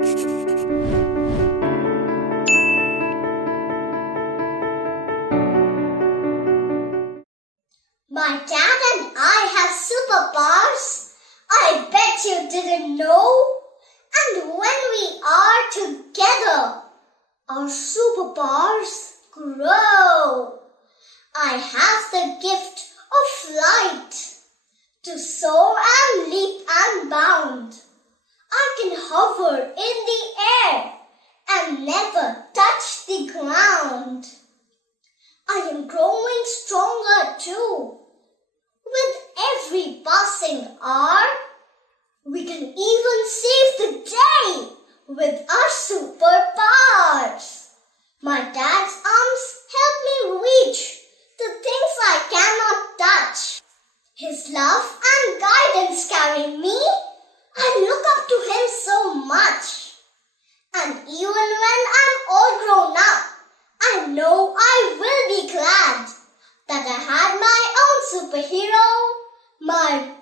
My dad and I have superpowers. I bet you didn't know. And when we are together, our superpowers grow. I have the gift of flight, to soar and leap and bound. I can hover in the air and never touch the ground. I am growing stronger too. With every passing hour, we can even save the day with our superpowers. My dad's arms help me reach the things I cannot touch. His love and guidance carry me. I look up to him so much. And even when I'm all grown up, I know I will be glad that I had my own superhero, my